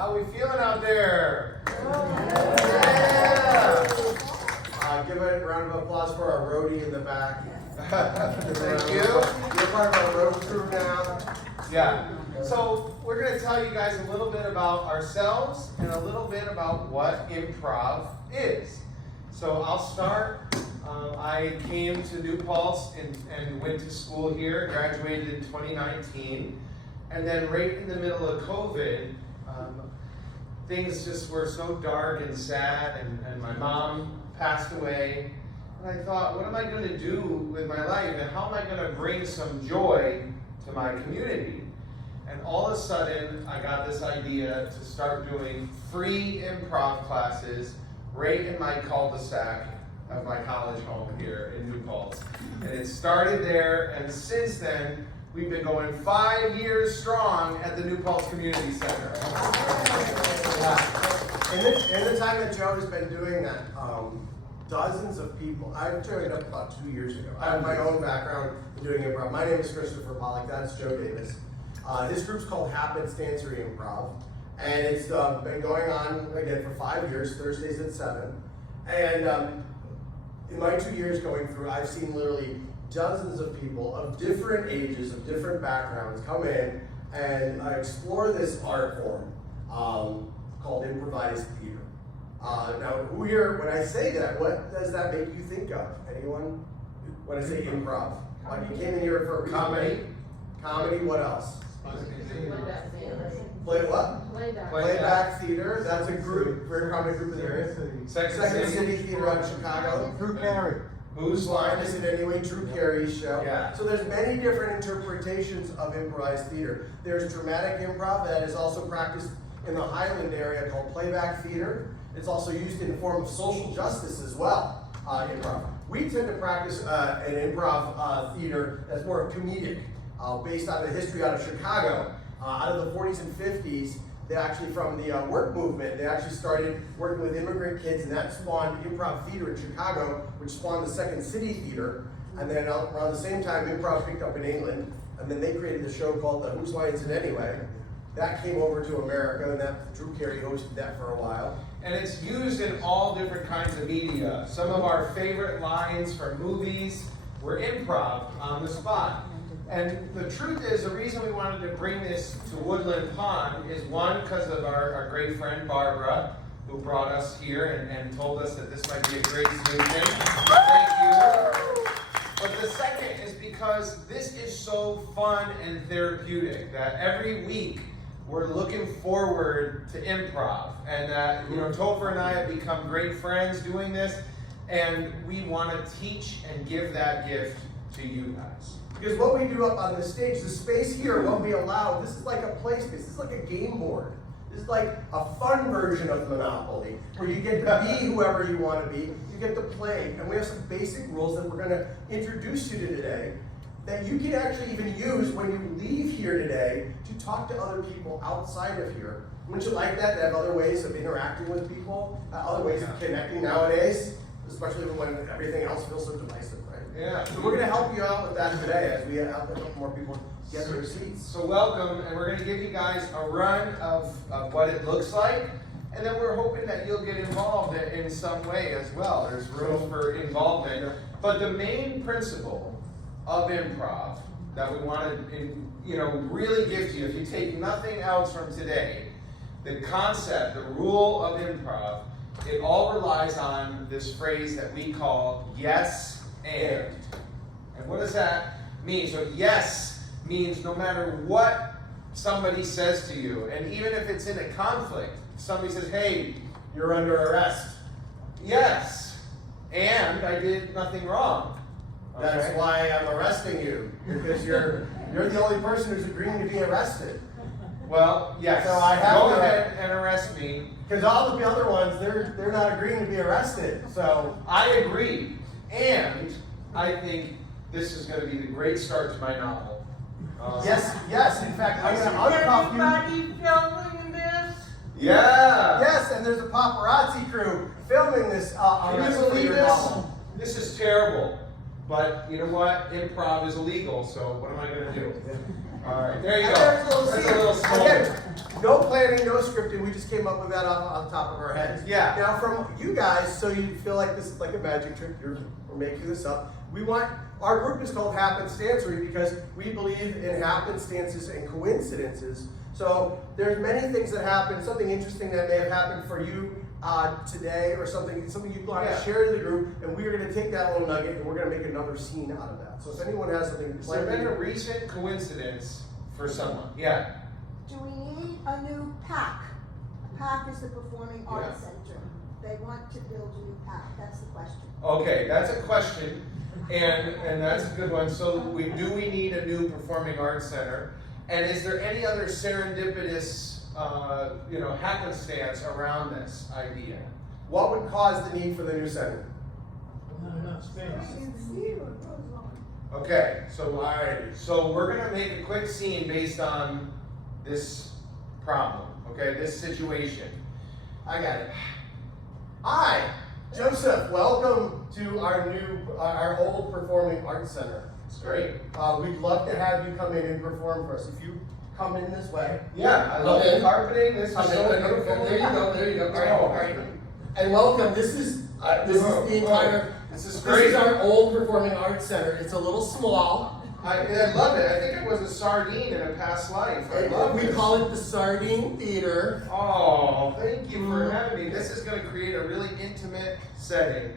How we feeling out there? Yeah. Give a round of applause for our roadie in the back. Thank you. You're part of our road crew now. Yeah. So we're going to tell you guys a little bit about ourselves and a little bit about what improv is. So I'll start. I came to New Paltz and went to school here, graduated in 2019. And then right in the middle of COVID, things just were so dark and sad, and my mom passed away. And I thought, what am I going to do with my life, and how am I going to bring some joy to my community? And all of a sudden, I got this idea to start doing free improv classes right in my cul-de-sac of my college home here in New Paltz. And it started there, and since then, we've been going 5 years strong at the New Paltz Community Center. Yeah. In the time that Joe has been doing that, dozens of people, I joined up about 2 years ago. I have my own background in doing improv. My name is Christopher Pollack, that's Joe Davis. His group's called Happenstancery Improv, and it's been going on, again, for 5 years, Thursdays at 7. And in my 2 years going through, I've seen literally dozens of people of different ages, of different backgrounds come in and explore this art form called improvised theater. Now, who here, when I say that, what does that make you think of? Anyone? When I say improv? Like you came in here for comedy. Comedy, what else? Play what? Playback theater. That's a group, very common group in the area. Second City Theater out of Chicago. Troupe Carey. Whose line is it anyway? Troupe Carey's show. Yeah. So there's many different interpretations of improvised theater. There's dramatic improv that is also practiced in the Highland area called playback theater. It's also used in the form of social justice as well, improv. We tend to practice an improv theater that's more comedic, based on the history out of Chicago. Out of the 40s and 50s, they actually, from the work movement, they actually started working with immigrant kids, and that spawned improv theater in Chicago, which spawned the Second City Theater. And then around the same time, improv picked up in England, and then they created the show called Whose Line Is It Anyway? That came over to America, and that Drew Carey hosted that for a while. And it's used in all different kinds of media. Some of our favorite lines from movies were improv on the spot. And the truth is, the reason we wanted to bring this to Woodland Pond is one, because of our great friend Barbara, who brought us here and told us that this might be a great solution. Thank you. But the second is because this is so fun and therapeutic that every week we're looking forward to improv. And that, Topher and I have become great friends doing this, and we want to teach and give that gift to you guys. Because what we do up on this stage, the space here won't be allowed. This is like a play space. This is like a game board. This is like a fun version of Monopoly, where you get to be whoever you want to be. You get to play. And we have some basic rules that we're going to introduce you to today that you can actually even use when you leave here today to talk to other people outside of here. Wouldn't you like that, to have other ways of interacting with people, other ways of connecting nowadays, especially when everything else feels so divisive, right? Yeah. So we're going to help you out with that today as we help more people get their seats. So welcome, and we're going to give you guys a run of what it looks like, and then we're hoping that you'll get involved in some way as well. There's room for involvement. But the main principle of improv that we want to really give to you, if you take nothing else from today, the concept, the rule of improv, it all relies on this phrase that we call yes and. And what does that mean? So yes means no matter what somebody says to you, and even if it's in a conflict, somebody says, hey, You're under arrest. yes, and I did nothing wrong. That's Okay? why I'm arresting you, because you're the only person who's agreeing to be arrested. Well, yes, So I have go to- ahead and arrest me. Because all the other ones, they're not agreeing to be arrested. So I agree, and I think this is going to be the great start to my novel. yes. In fact, I'm going to uncuff you. Anybody filming this? Yeah. Yes, and there's a paparazzi crew filming this. Can you believe your this? novel. This is terrible, but you know what? Improv is illegal, so what am I going to do? All right, there you And go. there's a little That's scene. a little slow. Again, no plan planning, no scripting. We just came up with that off the top of our heads. Yeah. Now, from you guys, so you feel like this is like a magic trick. We're making this up. We want our group is called Happenstancery because we believe in happenstances and coincidences. So there's many things that happen. Something interesting that may have happened for you today, or something you'd like to share to the group, and we're going to take that little nugget and we're going to make another scene out of that. So if anyone has something, Has there been a recent coincidence for someone? Yeah. Do we need a new PAC? A PAC is the Performing Arts Center. They want to build a new PAC. That's the question. Okay, that's a question, and that's a good one. So do we need a new Performing Arts Center? And is there any other serendipitous happenstance around this idea? what would cause the need for the new center? Not enough space. Okay, so we're gonna make a quick scene based on this problem, okay, this situation. I got it. Hi, Joseph. Welcome to our old Performing Arts Center. It's great. We'd love to have you come in and perform for us. If you come in this way. Yeah, I love the carpeting. This is Come in. so beautiful. There you go. All right, Oh. all right. And welcome. This is the entire. This is This great. is our old Performing Arts Center. It's a little small. I love it. I think it was a sardine in a past life. I love We this. call it the Sardine Theater. Oh, thank you for having me. This is going to create a really intimate setting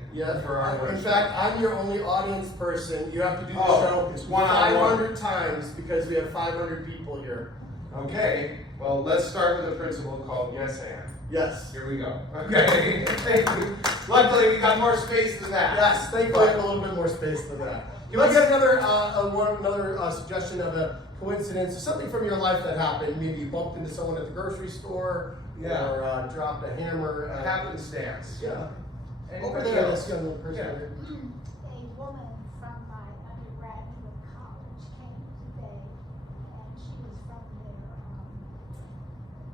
for our In workshop. fact, I'm your only audience person. You have to do the Oh, show it's one-on-one. 500 times because we have 500 people here. Okay, well, let's start with a principle called yes and. Yes. Here we go. Okay, thank you. Luckily, we got more space than that. Yes, thankfully, I have a little bit more space for that. Can we get another suggestion of a coincidence, something from your life that happened? Maybe you bumped into someone at the grocery store, Yeah. or dropped a hammer. Happenstance. Yeah. Over Anybody there, else? this young little person. Yeah. Over there. A woman from my undergraduate college came today, and she was from their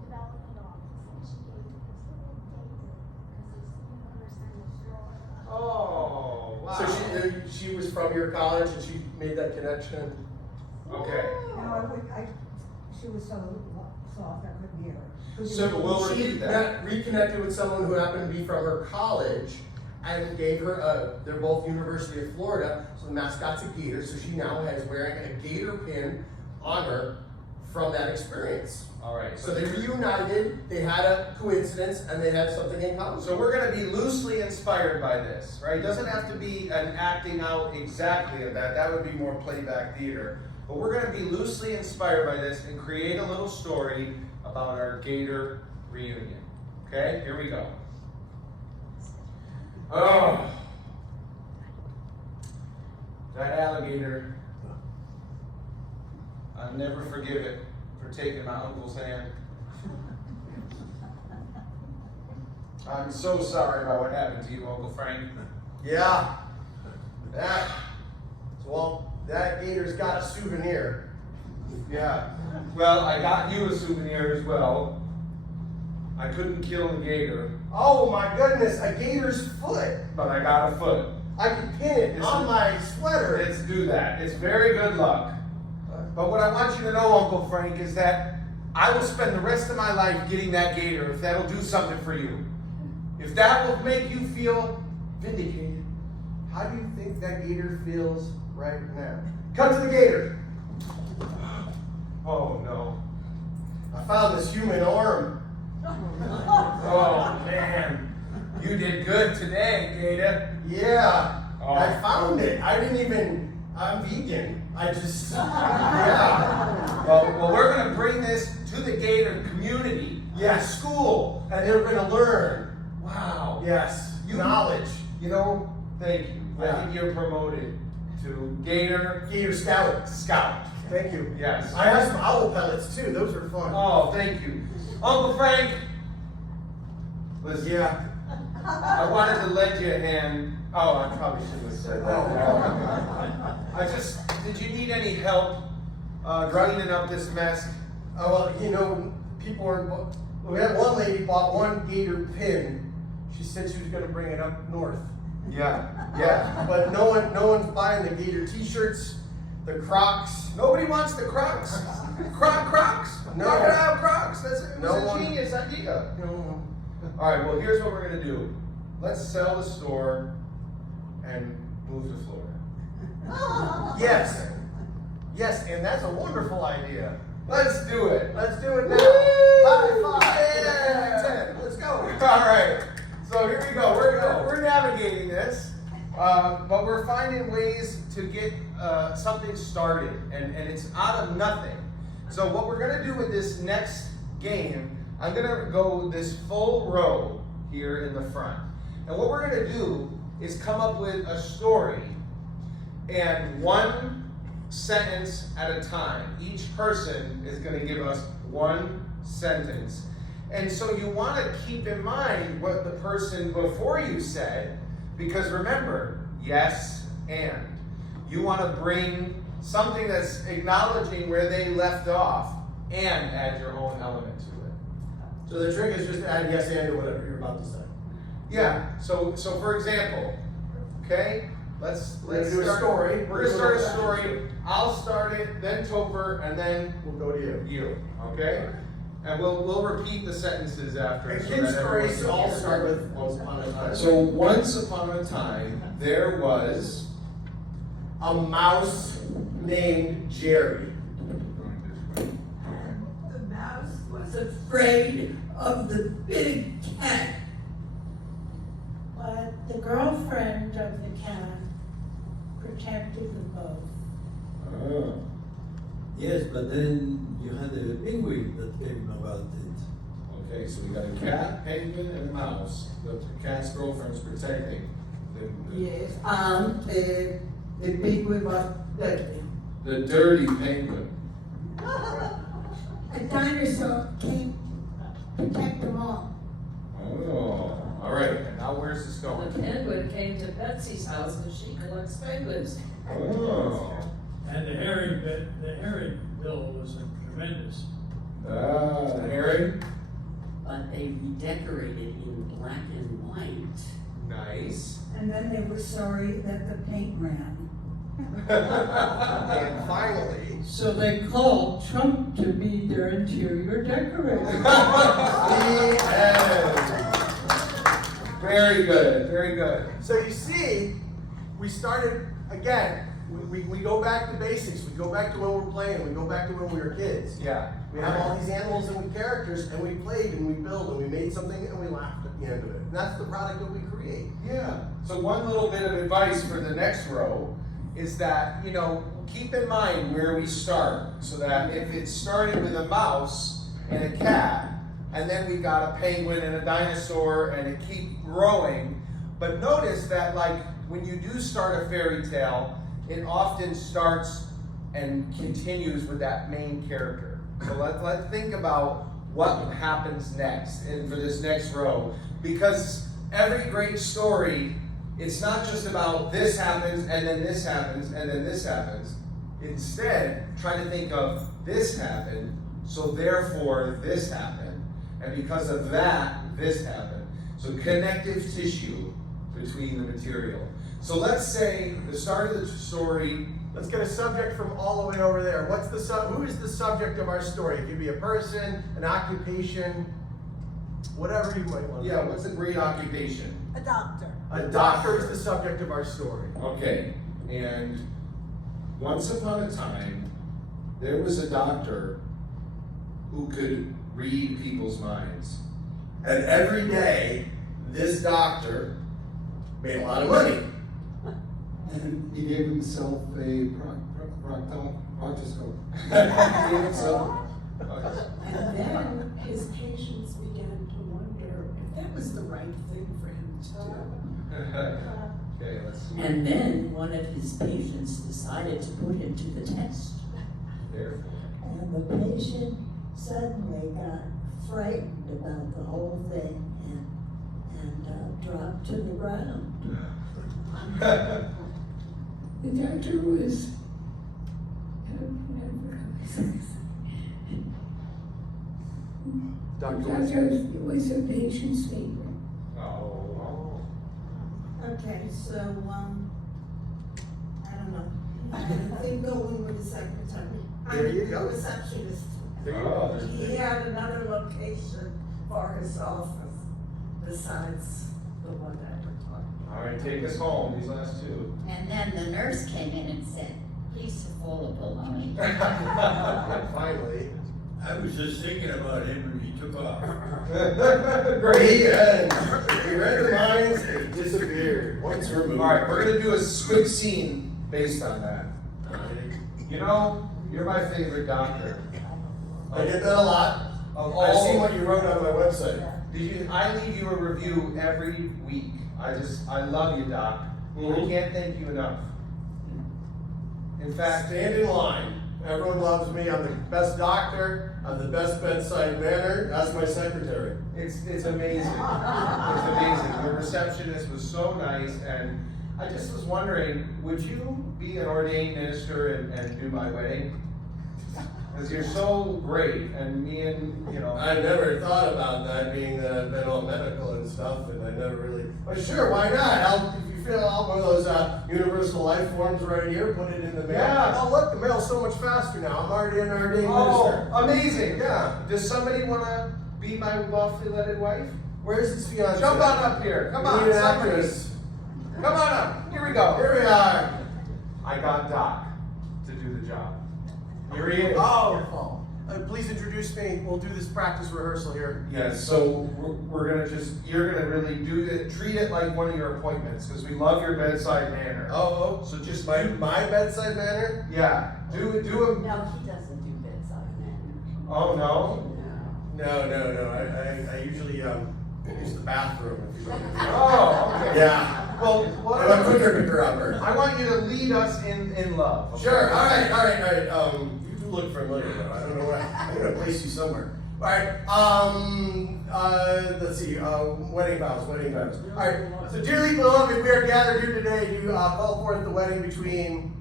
development office, and she gave me this little data because it's the University of Florida. Oh, wow. So she was from your college and she made that connection. Okay. She was so soft I couldn't hear her. So we'll She repeat that. reconnected with someone who happened to be from her college and gave her they're both University of Florida, so the mascot's a gator, so she now is wearing a gator pin on her from that experience. All right. So they reunited, they had a coincidence, and they had something in common. So we're going to be loosely inspired by this, right? It doesn't have to be an acting out exactly of that. That would be more playback theater. But we're going to be loosely inspired by this and create a little story about our gator reunion. Okay, here we go. Oh, that alligator. I'll never forgive it for taking my uncle's hand. I'm so sorry about what happened to you, Uncle Frank. Yeah. Well, that gator's got a souvenir. Yeah. Well, I got you a souvenir as well. I couldn't kill the gator, Oh my goodness, a gator's foot. but I got a foot. I could pin it on my sweater. Let's do that. It's very good luck. But what I want you to know, Uncle Frank, is that I will spend the rest of my life getting that gator if that'll do something for you. If that will make you feel vindicated. How do you think that gator feels right now? Cut to the gator. Oh no. I found this human arm. Oh man. You did good today, Gator. Yeah, Oh. I found it. I'm vegan. I just, yeah. Well, we're going to bring this to the Gator community, Yes. school. And they're gonna learn. Wow. Yes, knowledge. You know, thank you. I Yeah. think you're promoted to Gator Gator Scout. Scout. Thank you. Yes. I have some owl pellets too. Those are fun. Oh, thank you. Uncle Frank, listen, Yeah. I wanted to lend you a hand. Oh, I probably shouldn't have said that. Did you need any help cleaning up this mess? Oh, well, people are. We had one lady bought one gator pin. She said she was going to bring it up north. Yeah. But no one's buying the gator T-shirts. The Crocs. Nobody wants the Crocs. Crocs. No. Crocodile Crocs. It was No a one- genius idea. No. All right. Well, here's what we're gonna do. Let's sell the store and move to Florida. Yes. Yes, and that's a wonderful idea. Let's do it. Let's do it now. Woo! High five. Yeah. 10. Let's go. All right. So here we go. We're navigating this, but we're finding ways to get something started, and it's out of nothing. So what we're gonna do with this next game, I'm gonna go this full row here in the front, and what we're gonna do is come up with a story, and one sentence at a time. Each person is gonna give us one sentence. And so you want to keep in mind what the person before you said, because remember, yes, and. You want to bring something that's acknowledging where they left off and add your own element to it. So the trick is just to add yes and to whatever you're about to say. Yeah, so for example, okay, let's We're gonna do a start- story. We're gonna start a story. I'll start it, then Topher, and then We'll go to you. you, okay? And we'll repeat the sentences after. And so kids' that everyone stories can all hear. start with once upon a time. So once upon a time, there was A mouse named Jerry. The mouse was afraid of the big cat. But the girlfriend of the cat protected them both. Ah. Yes, but then you had a penguin that came about it. Okay, so we got a cat, penguin, and a mouse. The cat's girlfriend's protecting Yes, the penguin was dirty. the dirty penguin. A dinosaur came to protect them all. Oh, all right. And now where's this The going? penguin came to Betsy's house and she collects penguins. Oh, And the herring bill was tremendous. the herring. But they redecorated in black and white. Nice. And then they were sorry that the paint ran. And finally, So they called Trump to be their interior decorator. the end. Very good, very good. So you see, we started again. We go back to basics. We go back to when we're playing. We go back to when we were kids. Yeah. We have all these animals and we characters, and we played and we built and we made something and we laughed at the end of it. And that's the product that we create. Yeah. So one little bit of advice for the next row is that, keep in mind where we start. So that if it started with a mouse and a cat, and then we got a penguin and a dinosaur, and it keeps growing. But notice that, like, when you do start a fairy tale, it often starts and continues with that main character. So let's think about what happens next and for this next row. Because every great story, it's not just about this happens and then this happens and then this happens. Instead, try to think of this happened, so therefore this happened. And because of that, this happened. So connective tissue between the material. So let's say the start of the story. Let's get a subject from all the way over there. Who is the subject of our story? It could be a person, an occupation, whatever you might want. Yeah, what's a great occupation? A doctor. A doctor is the subject of our story. Okay, and once upon a time, there was a doctor who could read people's minds. And every day, this doctor made a lot of money. And he gave himself a proctoscope. He gave himself- And then his patients began to wonder if that was the right thing for him to do. Okay, let's see. And then one of his patients decided to put him to the test. Therefore. And the patient suddenly got frightened about the whole thing and dropped to the ground. The doctor was, was a patient's favorite. Oh. Okay, so, I don't know. I think going with the secretary. There you go. The receptionist. There you go. He had another location for his office besides the one that we're talking about. All right, take us home, these last two. And then the nurse came in and said, he's full of baloney. Finally. I was just thinking about him when he took off. Great. He read the lines and disappeared. Once removed. All right, we're gonna do a quick scene based on that. You know, you're my favorite doctor. I get that a lot. Of I've all- seen what you wrote on my website. I leave you a review every week. I love you, Doc. I can't thank you enough. In fact, Stand in line. Everyone loves me. I'm the best doctor. I'm the best bedside manner. That's my secretary. it's amazing. It's amazing. The receptionist was so nice, and I just was wondering, would you be an ordained minister and do my wedding? Because you're so great, and me and, you know. I never thought about that, being that I've been all medical and stuff, and I never really. But sure, why not? If you fill out one of those universal life forms right here, put it in the mail. Yeah. Oh, look, the mail's so much faster now. I'm already an ordained Oh, minister. amazing. Yeah. Does somebody want to be my lawfully wedded wife? Where's his fiance? Jump on up here. Come We on, need an somebody. actress. Come on up. Here we go. Here we are. I got Doc to do the job. Here he is. Oh. Please introduce me. We'll do this practice rehearsal here. Yes, so we're gonna you're gonna really treat it like one of your appointments, because we love your bedside manner. Oh, So just my bedside manner? yeah, do a, No, he doesn't do bedside manner. oh no? No. I usually use the bathroom. If you don't mind. Oh, okay. Yeah. Well, what I'm a quicker upper. I want you to lead us in love. Okay? Sure. All right. You do look familiar though. I don't know where. I'm gonna place you somewhere. All right. Let's see. Wedding vows. All right. So, dearly beloved, we are gathered here today to call forth the wedding between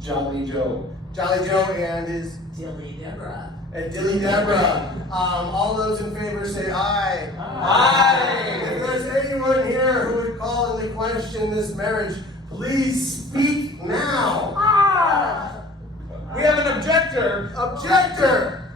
Jolly Joe. Jolly Joe and his Dilly Deborah. and Dilly Deborah. All those in favor say aye. Aye. If there's anyone here who would call into question this marriage, please speak now. We have an objector. Objector.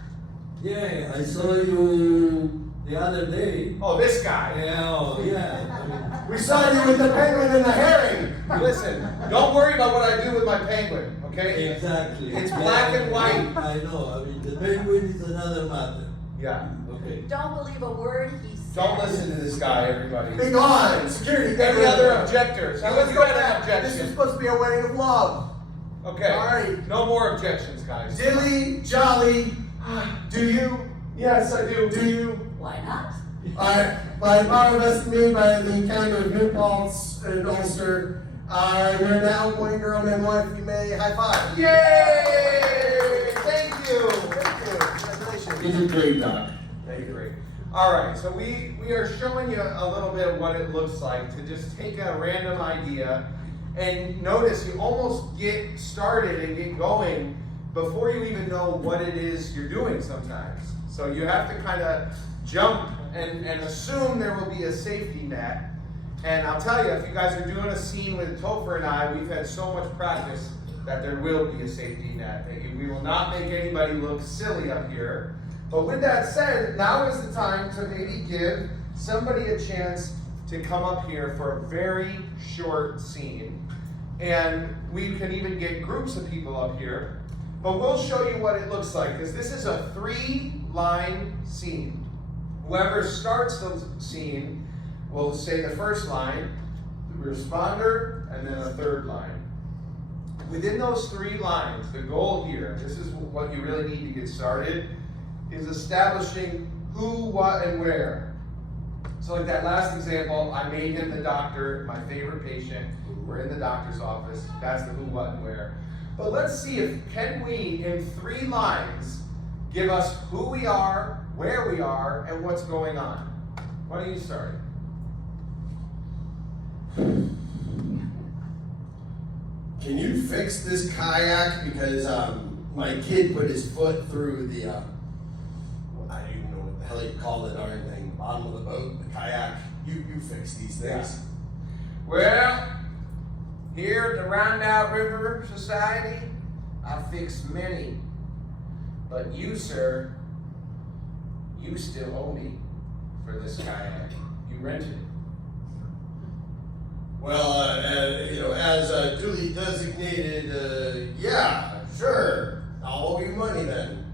Yeah, I saw you the other day. Oh, this guy. Yeah. We saw you with the penguin and the herring. Listen, don't worry about what I do with my penguin, okay? Exactly. It's black and white. I know. I mean, the penguin is another matter. Yeah. Okay. Don't believe a word he says. Don't listen to this guy, everybody. Be gone. Security. get Any rid of other him. objectors? Now Now let's let's go go back. an This is objection. supposed to be a wedding of love. Okay. All right. No more objections, guys. Dilly, Jolly, do you? Yes, I do. Do you? Why not? By power vested in me by the count of impulse and Ulster, we're now boy, girl, man, wife. You may high five. Yay! Thank you. Congratulations. This is great, Doc. Thank you. Great. All right, so we are showing you a little bit of what it looks like to just take a random idea and notice you almost get started and get going before you even know what it is you're doing sometimes. So you have to kind of jump and assume there will be a safety net. And I'll tell you, if you guys are doing a scene with Topher and I, we've had so much practice that there will be a safety net. We will not make anybody look silly up here. But with that said, now is the time to maybe give somebody a chance to come up here for a very short scene. And we can even get groups of people up here. But we'll show you what it looks like, because this is a 3-line scene. Whoever starts the scene will say the first line, the responder, and then a third line. Within those 3 lines, the goal here, this is what you really need to get started, is establishing who, what, and where. So like that last example, I made him the doctor, my favorite patient. We're in the doctor's office. That's the who, what, and where. But let's see can we, in 3 lines, give us who we are, where we are, and what's going on. Why don't you start? Can you fix this kayak? Because my kid put his foot through the, I don't even know what the hell you call the darn thing, the bottom of the boat, the kayak. You fix these things. Well, Here at the Rondout River Society, I fixed many. But you, sir, you still owe me for this kayak. You rented it. Well, you know, as duly designated, yeah, sure. I'll owe you money then.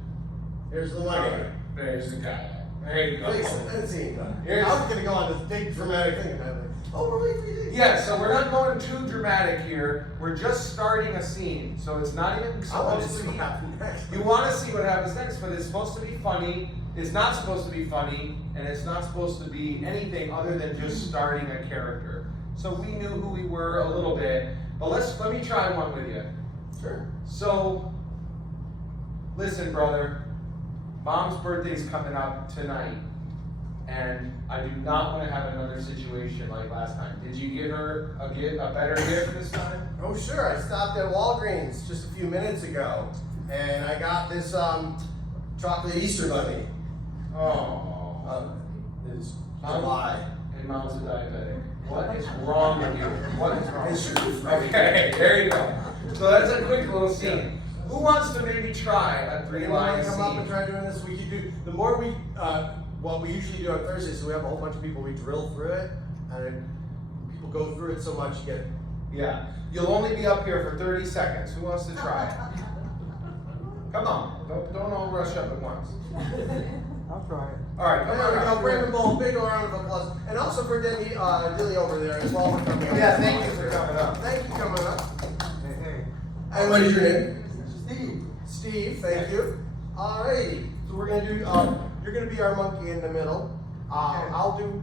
Here's the money. Alright, there's the kayak. There you go. Fix it. That's it. Here's- I was gonna go on this big dramatic thing about it. Oh, we're waiting for you. Yeah, so we're not going too dramatic here. We're just starting a scene. So it's not even I want to supposed see to what be. happens next. You want to see what happens next, but it's supposed to be funny. It's not supposed to be funny, and it's not supposed to be anything other than just starting a character. So we knew who we were a little bit, but let me try one with you. Sure. So, listen, brother. Mom's birthday's coming up tonight, and I do not want to have another situation like last time. Did you give her a better gift this time? Oh, sure. I stopped at Walgreens just a few minutes ago, and I got this chocolate Easter bunny. Oh. It's July. And Mom's a diabetic. What is wrong with you? What is wrong It's with you? sugar-free. Okay, there you go. So that's a quick little scene. Who wants to maybe try a You three-line want to scene? come up and try doing this? We could do, the more we, what we usually do on Thursdays, so we have a whole bunch of people, we drill through it, and people go through it so much, you get, Yeah. You'll only be up here for 30 seconds. Who wants to try? Come on. Don't all rush up at once. I'll try it. All right, come on. Now, Brandon Ball, big round of applause, and also for Denny, Dilly over there as well for coming up. Yeah, thank you for coming up. Thank you for coming up. Hey, hey. And what is your name? Steve. Steve, thank you. Alrighty, so we're gonna do, you're gonna be our monkey in the middle. I'll do,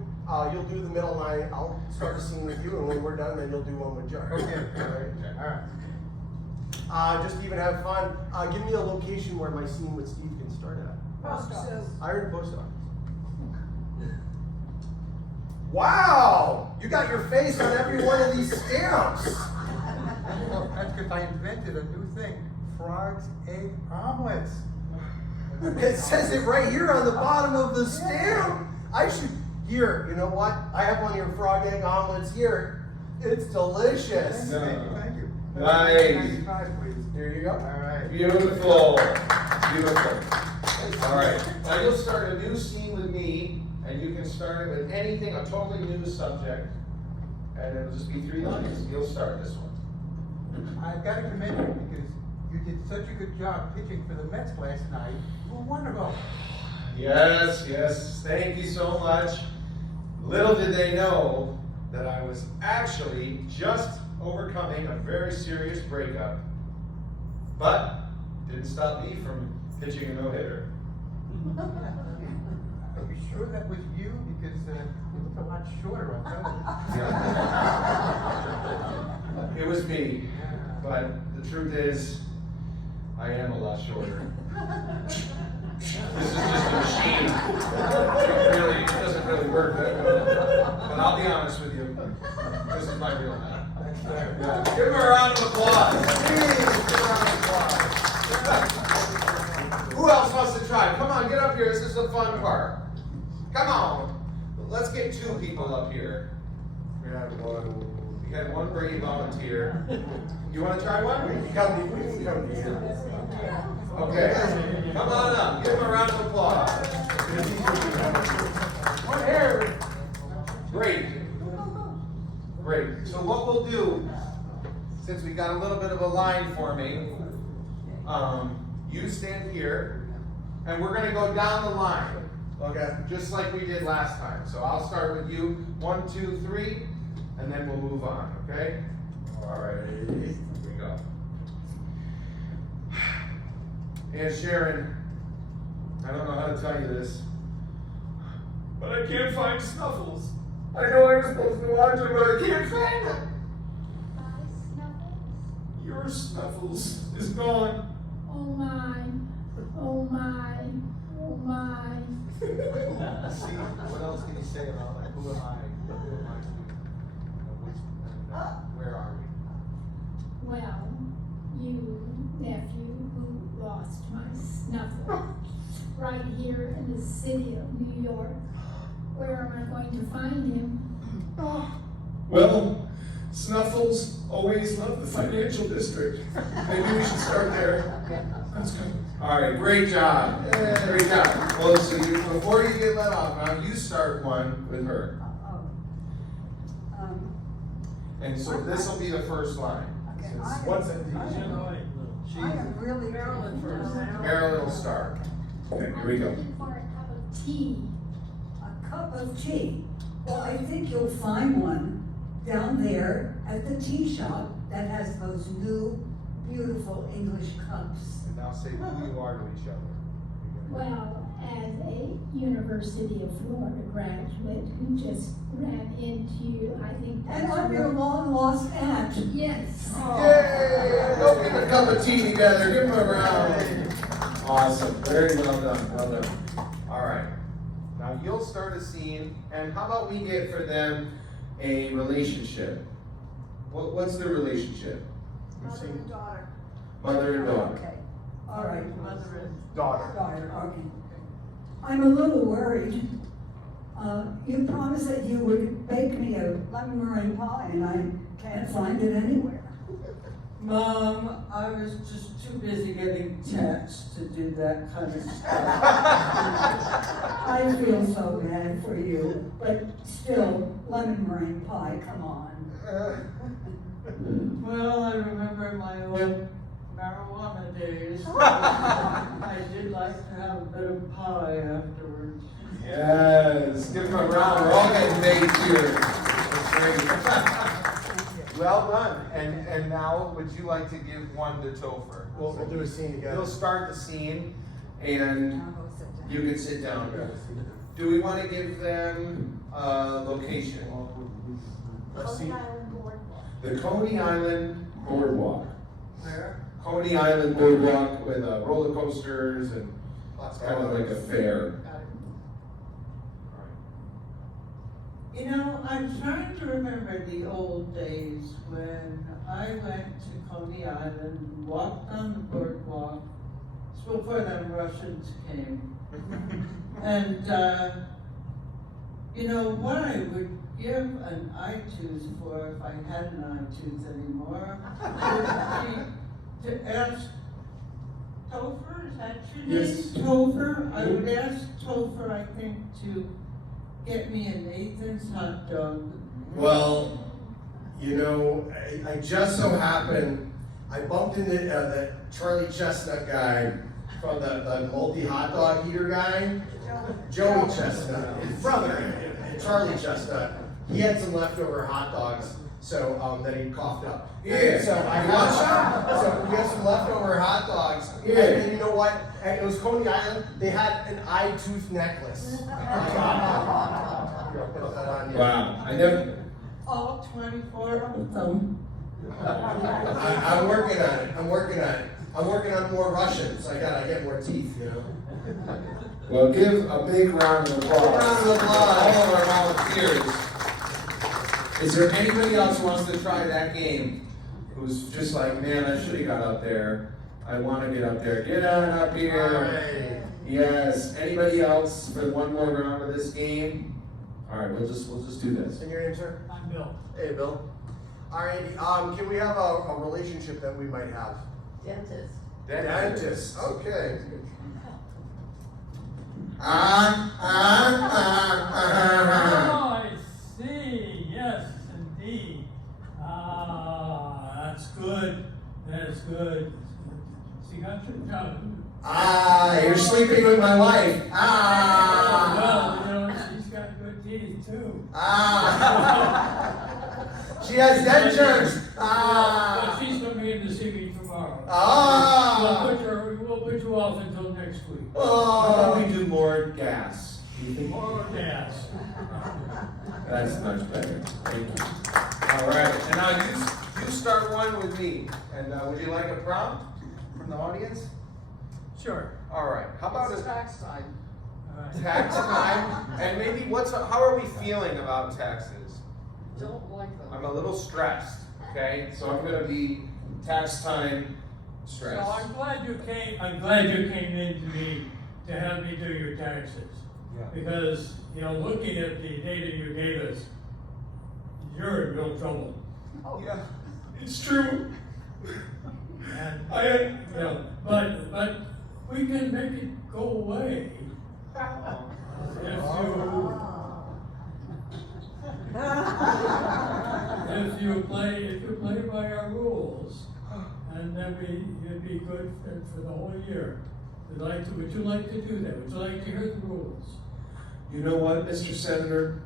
you'll do the middle line, I'll start a scene with you, and when we're done, then you'll do one with Jar. Okay. Alright. Just even have fun. Give me a location where my scene with Steve can start at. So, I heard a post office. Wow! You got your face on every one of these stamps. Well, that's because I invented a new thing. Frogs, egg omelets. It says it right here on the bottom of the stamp. I should, here, you know what? I have one of your frog egg omelets here. It's delicious. No. Thank you. Nice. $9.95, please. Here you go. Alright. Beautiful. Beautiful. All right. Now you'll start a new scene with me, and you can start it with anything, a totally new subject, and it'll just be 3 lines. You'll start this one. I've got to commend you because you did such a good job pitching for the Mets last night. You were wonderful. Yes, yes. Thank you so much. Little did they know that I was actually just overcoming a very serious breakup, but didn't stop me from pitching a no-hitter. Are you sure that was you? Because you look a lot shorter on television. Yeah. It was me, but the truth is, I am a lot shorter. This is just a machine. It doesn't really work that well. But I'll be honest with you, this is my real man. Yeah. Give him a round of applause. Please, give him a round of applause. Who else wants to try? Come on, get up here. This is the fun part. Come on. Let's get 2 people up here. We had one brave volunteer. You want to try one? We can come to you. Okay. Come on up. Give him a round of applause. One here. Great. Great. So what we'll do, since we got a little bit of a line forming, you stand here, and we're going to go down the line. Okay. Just like we did last time. So I'll start with you. 1, 2, 3, and then we'll move on, okay? All right. Here we go. And Sharon, I don't know how to tell you this, but I can't find Snuffles. I know I was supposed to watch him, but I can't find him. My Snuffles. Your Snuffles is gone. Oh my, oh my, oh my. See, what else can you say about that? Who am I? Who am I to? Where are we? Well, you, nephew, who lost my Snuffle, right here in the city of New York. Where am I going to find him? Oh, Well, Snuffles always loved the financial district. Maybe we should start there. That's good. All right, great job. Great job. Well, so before you get let off, now you start one with her. And so this will be the first line. Okay, What's it? I am really Marilyn first. Marilyn will start. Okay, here we go. Looking for a cup of tea. A cup of tea. Well, I think you'll find one down there at the tea shop that has those new, beautiful English cups. And now say who you are to each other. Well, as a University of Florida graduate who just ran into, I think that's. And I'm your long lost aunt. Yes. Yay! Go get a cup of tea together. Give them a round. Awesome. Very well done. Well done. All right. Now you'll start a scene, and how about we get for them a relationship? What's the relationship? mother and daughter. Mother and daughter. Okay, all right. Mother and Daughter. Daughter, okay. I'm a little worried. You promised that you would bake me a lemon meringue pie, and I can't find it anywhere. Mom, I was just too busy getting texts to do that kind of stuff. I feel so bad for you, but still, lemon meringue pie, come on. Well, I remember my old marijuana days. I did like to have a bit of pie afterwards. Yes. Give them a round. We're all getting baked here. That's great. Well done. And now, would you like to give one to Topher? We'll do a scene together. You'll start the scene, and you can sit down. Do we want to give them a location? Coney Island Boardwalk. The Coney Island Boardwalk. Where? Coney Island Boardwalk with roller coasters and kind of like a fair. You know, I'm trying to remember the old days when I went to Coney Island, walked on the boardwalk. It's before the Russians came. And, you know, what I would give an iTunes for if I had an iTunes anymore would be to ask Topher, is that your name? Yes. Topher? I would ask Topher, I think, to get me a Nathan's hot dog. Well, you know, I just so happened, I bumped into the Charlie Chestnut guy from the multi hot dog eater guy, Joey Chestnut, his brother, Charlie Chestnut. He had some leftover hot dogs, so that he coughed up. Yeah. So I got some. So we had some leftover hot dogs. Yeah. And you know what? And it was Coney Island. They had an eye tooth necklace. Put that on you. Wow. I never. All 24 of them. I'm working on it. I'm working on more Russians. I get more teeth, you know. Well, give a big round of applause. Round of applause. All of our volunteers. Is there anybody else who wants to try that game? Who's just like, man, I should have got up there. I want to get up there. Get on up here. All right. Yes. Anybody else for one more round of this game? All right, we'll just do this. And your name, sir? I'm Bill. Hey, Bill. All right. Can we have a relationship that we might have? dentist. Dentist. Okay. Oh, I see. Yes, indeed. That's good. That's good. See, got your tongue. You're sleeping with my wife. Well, you know, she's got good teeth too. She has dentures. But she's coming in to see me tomorrow. We'll put you off until next week. How about we do more gas? Do you think? More gas. That's much better. Thank you. All right, and now you start one with me. And would you like a prompt from the audience? Sure. All right. How about It's a tax time. All right. tax time? And maybe how are we feeling about taxes? Don't like them. I'm a little stressed. Okay, so I'm gonna be tax time So stressed. I'm glad you came in to me to have me do your taxes. Yeah. Because, you know, looking at the data you gave us, you're in real trouble. Yeah, it's true. And, I but we can make it go away if you play by our rules, and then it'd be good for the whole year. Would you like to do that? Would you like to hear the rules? You know what, Mr. Senator?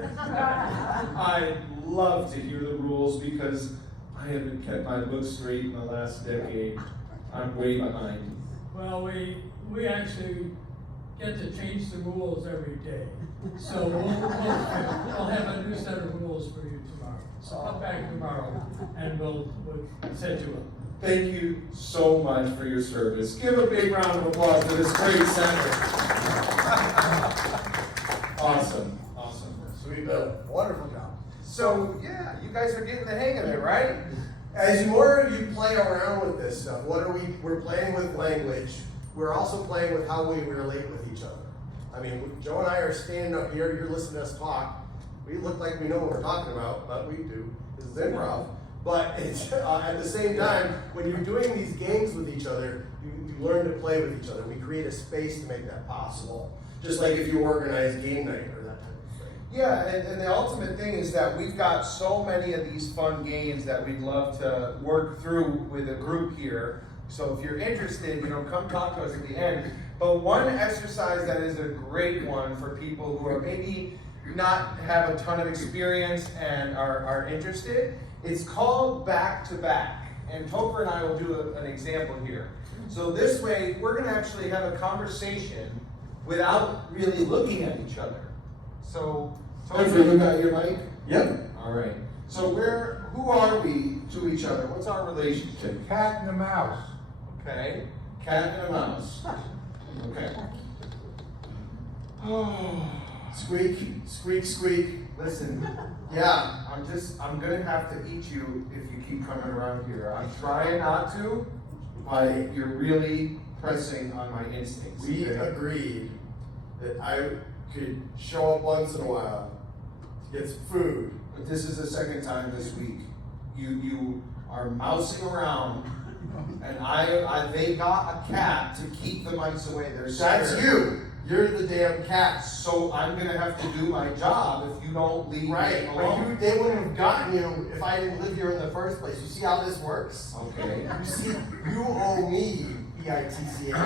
I'd love to hear the rules because I haven't kept my books straight in the last decade. I'm way behind. Well, we actually get to change the rules every day. So we'll have a new set of rules for you tomorrow. So come back tomorrow and we'll set you up. Thank you so much for your service. Give a big round of applause to this great senator. Awesome. Sweet Bill, wonderful job. So yeah, you guys are getting the hang of it, right? As more of you play around with this stuff, we're playing with language. We're also playing with how we relate with each other. I mean, Joe and I are standing up here, you're listening to us talk. We look like we know what we're talking about, but we do. This is improv. But it's, at the same time, when you're doing these games with each other, you learn to play with each other. We create a space to make that possible. Just like if you organize game night or that type of thing. Yeah, and the ultimate thing is that we've got so many of these fun games that we'd love to work through with a group here. So if you're interested, come talk to us at the end. But one exercise that is a great one for people who are maybe not have a ton of experience and are interested, it's called back to back. And Topher and I will do an example here. So this way, we're gonna actually have a conversation without really looking at each other. So, Topher, you got your mic? Yep. All right. So who are we to each other? What's our relationship? Cat and a mouse. Okay. Cat and a mouse. Okay. Oh. Squeak, squeak, squeak. Listen, yeah, I'm gonna have to eat you if you keep coming around here. I'm trying not to, but you're really pressing on my instincts. We agreed that I could show up once in a while to get some food. But this is the second time this week. You are mousing around, and they got a cat to keep the mice away. That's you. You're the damn cat. So I'm gonna have to do my job if you don't leave me alone. But they wouldn't have gotten you if I didn't live here in the first place. You see how this works? Okay. You see, you owe me, B-I-T-C-H.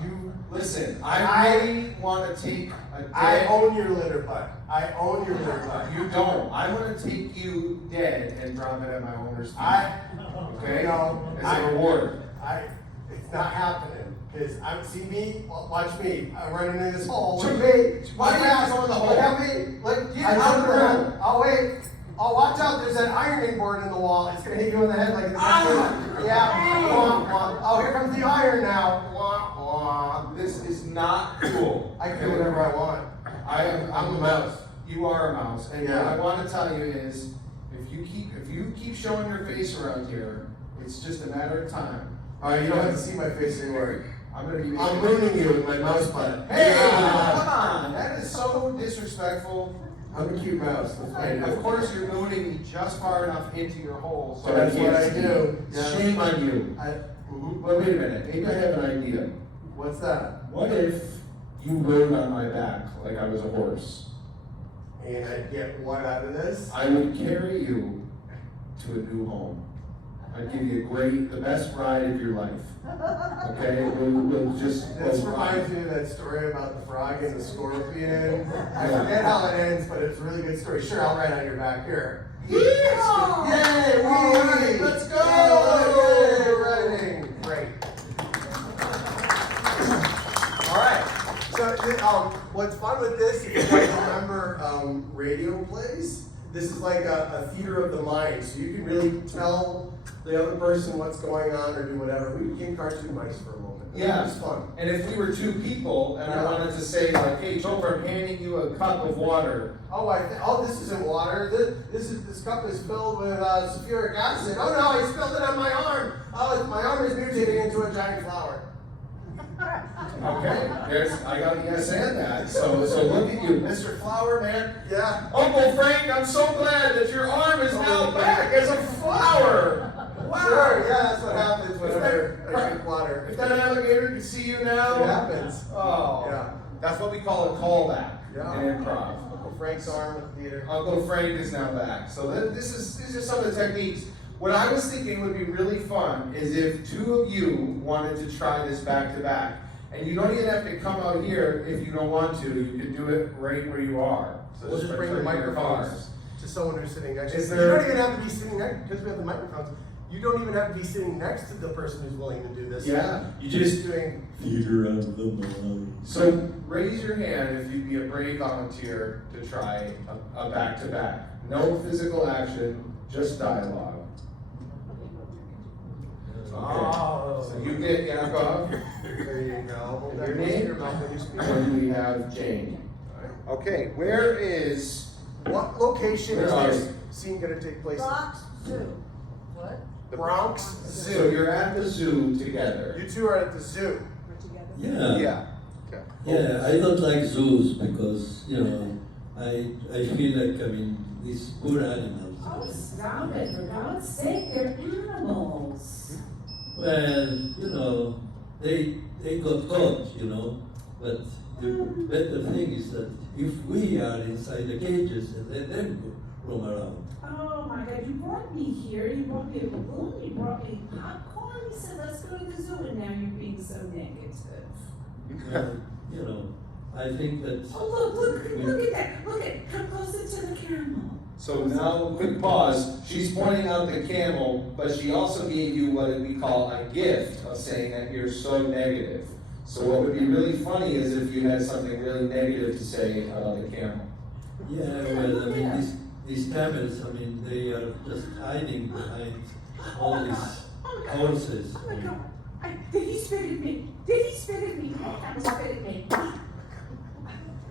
You listen. I really want to take a dead. I own your litter butt. I own your litter butt. You don't. I'm gonna take you dead and drop it at my owner's feet. Okay. No, as a reward. It's not happening. Because see me, watch me. I'm running in this hole. To me. Why do you have to go in the hole? Look at me. Look, Get out of the hole. Oh wait. Oh, watch out. There's an ironing board in the wall. It's going to hit you in the head like it's Yeah. Wah, wah. Oh, here comes the iron now. Wah, wah. This is not cool. I can do whatever I want. I'm a mouse. You are a mouse. And Yeah. what I want to tell you is, if you keep showing your face around here, it's just a matter of time. All right, you don't have to see my face anymore. I'm ruining you with my mouse butt. Hey, come on! That is so disrespectful. I'm a cute mouse. Of course, you're mooning me just far enough into your hole. So that's what I do. Shame on you. Well, wait a minute. Maybe I have an idea. What's that? What if you rode on my back like I was a horse? And I'd get what out of this? I would carry you to a new home. I'd give you the best ride of your life. Okay, we'll just. This reminds me of that story about the frog and the scorpion. I forget how it ends, but it's a really good story. Sure, I'll ride on your back here. Yeehaw! Yay! All right, let's go! Yay! Riding. Great. All right. So, what's fun with this, if you guys remember radio plays, this is like a theater of the mind, so you can really tell the other person what's going on or do whatever. We became cartoon mice for a moment. Yeah. It was fun. And if we were two people and I wanted to say like, hey, Topher, I'm handing you a cup of water. Oh, this isn't water. This cup is filled with sulfuric acid. Oh no, I spilled it on my arm. Oh, my arm is mutating into a giant flower. Okay, I got yes and that. So look at you, Mr. Flower Man. Yeah. Uncle Frank, I'm so glad that your arm is now back as a flower. Wow. Sure, yeah, that's what happens whenever I drink water. If that alligator can see you now, It happens. Oh, Yeah. That's what we call a callback Yeah. in improv. Uncle Frank's arm at the theater. Uncle Frank is now back. So these are some of the techniques. What I was thinking would be really fun is if two of you wanted to try this back to back. And you don't even have to come out here if you don't want to. You can do it right where you are. So We'll just bring the right in your microphones cars. to someone who's sitting next to Is you. there- You don't even have to be sitting next, because we have the microphones, you don't even have to be sitting next to the person who's willing to do this. Yeah, you You're just doing, Theater of the mind. So raise your hand if you'd be a brave volunteer to try a back-to-back. No physical action, just dialogue. oh. So you get Yakov, There you go. Hold and that your close to name, your mouth when you speak. and we have Jane. Okay, where is What location is Where are this you? scene gonna take place? Bronx Zoo. What? The Bronx So Zoo. you're at the zoo together. You two are at the zoo. We're together. Yeah. Okay. Yeah, I don't like zoos because, I feel like, these poor animals. Oh, stop it, for God's sake, they're animals. Well, they got caught, but the better thing is that if we are inside the cages and let them go roam around. Oh my God, you brought me here, you brought me a balloon, you brought me popcorn, you said, let's go to the zoo, and now you're being so negative. I think that. Oh, look at that, come closer to the camel. So now, quick pause. She's pointing out the camel, but she also gave you what we call a gift of saying that you're so negative. So what would be really funny is if you had something really negative to say about the camel. Yeah, well, these camels, they are just hiding behind all these horses. Oh my God, did he spit at me? Did he spit at me? Oh, that was spit at me.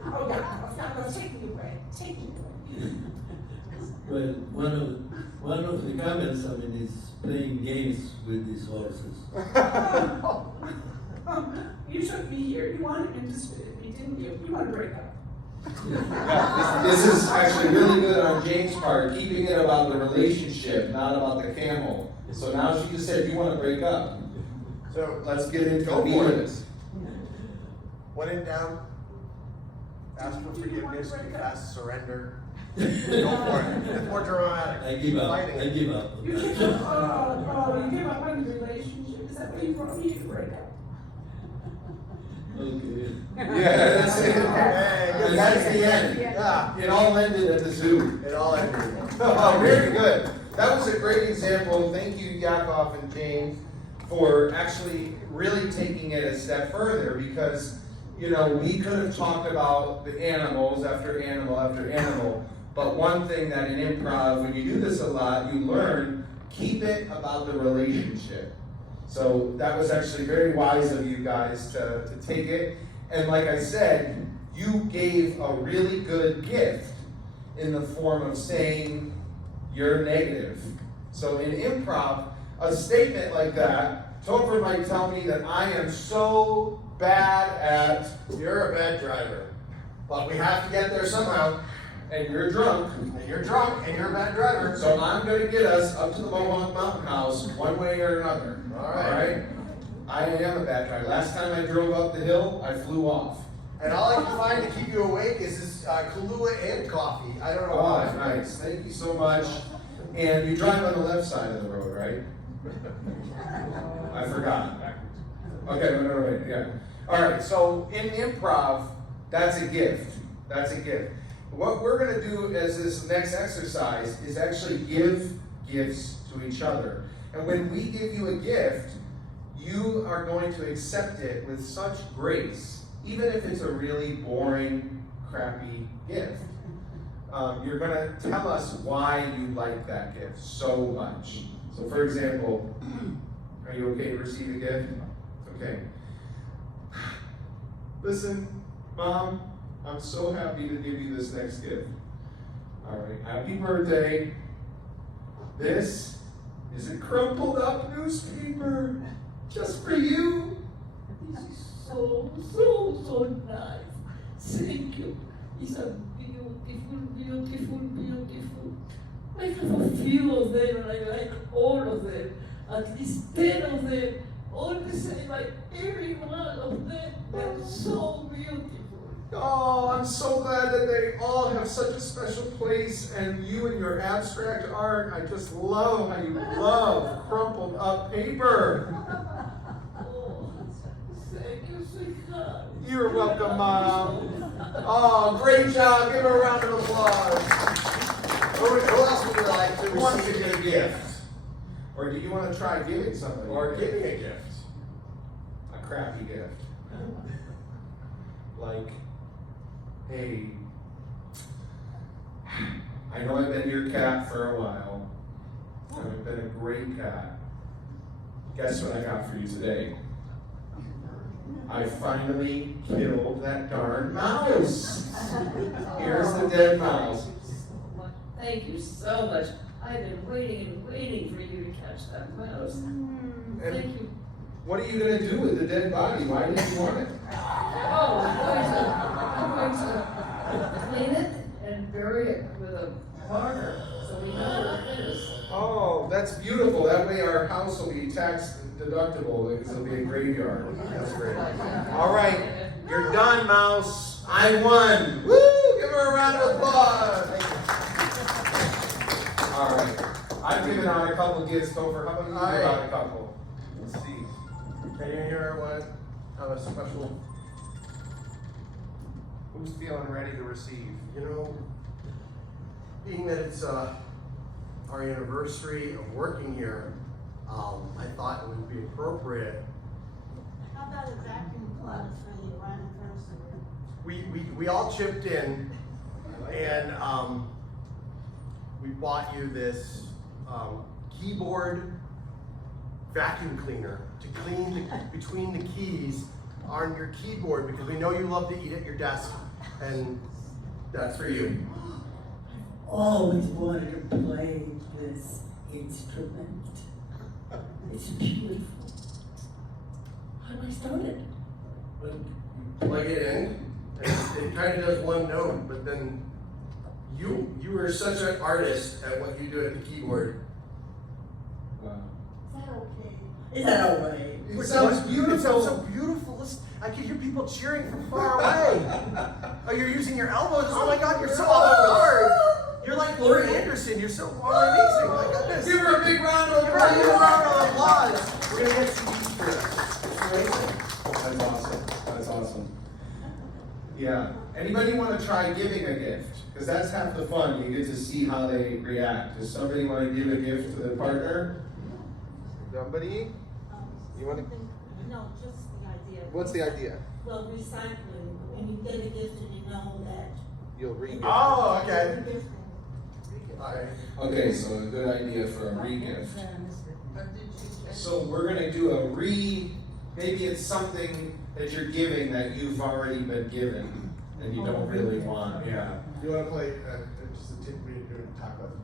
Oh God, take me away, take me away. Well, one of the camels, is playing games with these horses. You took me here, you wanted him to spit at me, didn't you? You want to break up? Yeah, this is actually really good on Jane's part, keeping it about the relationship, not about the camel. So now she just said, you want to break up. So let's get into Go the for meat it. of this. When in doubt, ask for forgiveness, confess, surrender. Go for it. It's more dramatic. I give up. Fighting I it. give up. You give up, you give up on the relationship, is that what you brought me to break up? Okay. Yeah, that's it. And that's the end. Yeah. It all ended at the zoo. It all ended. Oh, very good. That was a great example. Thank you, Yakov and James, for actually really taking it a step further because, we could have talked about the animals after animal after animal, but one thing that in improv, when you do this a lot, you learn, keep it about the relationship. So that was actually very wise of you guys to take it. And like I said, you gave a really good gift in the form of saying you're negative. So in improv, a statement like that, Topher might tell me that I am so bad at, You're a bad driver. But we have to get there somehow. and you're drunk. And you're drunk and you're a bad driver. So I'm going to get us up to the Mohawk Mountain House one way or another. All right. I am a bad driver. Last time I drove up the hill, I flew off. And all I can find to keep you awake is this Kahlua and coffee. I don't know Oh, why. nice. Thank you so much. And you drive on the left side of the road, right? I forgot. Okay, no, yeah. All right, so in improv, that's a gift. That's a gift. What we're going to do as this next exercise is actually give gifts to each other. And when we give you a gift, you are going to accept it with such grace, even if it's a really boring, crappy gift. You're going to tell us why you like that gift so much. So for example, are you okay to receive a gift? Okay. Listen, Mom, I'm so happy to give you this next gift. All right, happy birthday. This is a crumpled up newspaper just for you. so nice. Thank you. It's a beautiful. I have a few of them and I like all of them. At least 10 of them. All the same, like every one of them. They're so beautiful. Oh, I'm so glad that they all have such a special place, and you and your abstract art, I just love how you love crumpled up paper. Oh, thank you, sweetheart. You're welcome, Mom. Oh, great job. Give her a round of applause. Who else would you like to Who wants to receive get a gift? Or do you want to try giving somebody? or giving a gift? A crappy gift. Like, hey, I know I've been your cat for a while. I've been a great cat. Guess what I got for you today? I finally killed that darn mouse. Here's the dead mouse. Thank you so much. I've been waiting for you to catch that mouse. Thank you. What are you going to do with the dead body? Why did you want it? Oh, I'm going to clean it and bury it with a marker so we know what it is. Oh, that's beautiful. That way our house will be tax deductible because it'll be a graveyard. That's great. All right, you're done, mouse. I won. Woo! Give her a round of applause. All right. I've given out a couple gifts. Topher, how about you give out a couple? Let's see. Can you hear what? Have a special, Who's feeling ready to receive? you know, being that it's our anniversary of working here, I thought it would be appropriate. How about a vacuum cleaner for your anniversary? We all chipped in, and we bought you this keyboard vacuum cleaner to clean between the keys on your keyboard, because we know you love to eat at your desk, and that's for you. Always wanted to play this instrument. It's beautiful. How do I start it? But you plug it in, and it kind of does one note, but then you are such an artist at what you do at the keyboard. Wow. Is that okay? Is that all right? It sounds beautiful. It sounds so beautiful. Listen, I can hear people cheering from far away. Oh, you're using your elbows. Oh my God, you're so hard. You're like Laurie Anderson. You're so amazing. My goodness. Give her a big round of Give her a big applause. round of applause. We're gonna get CDs for this. It's amazing. That's awesome. That's awesome. Yeah. Anybody want to try giving a gift? Because that's half the fun. You get to see how they react. Does somebody want to give a gift to their partner? Somebody? You want to? No, just the idea. What's the idea? Well, recycling, when you get a gift and you know that. You'll re-gift. Oh, okay. Regifting. All right. Okay, so a good idea for a re-gift. So we're gonna do a maybe it's something that you're giving that you've already been given and you don't really want. Yeah. Do you want to play just a tip we do talk about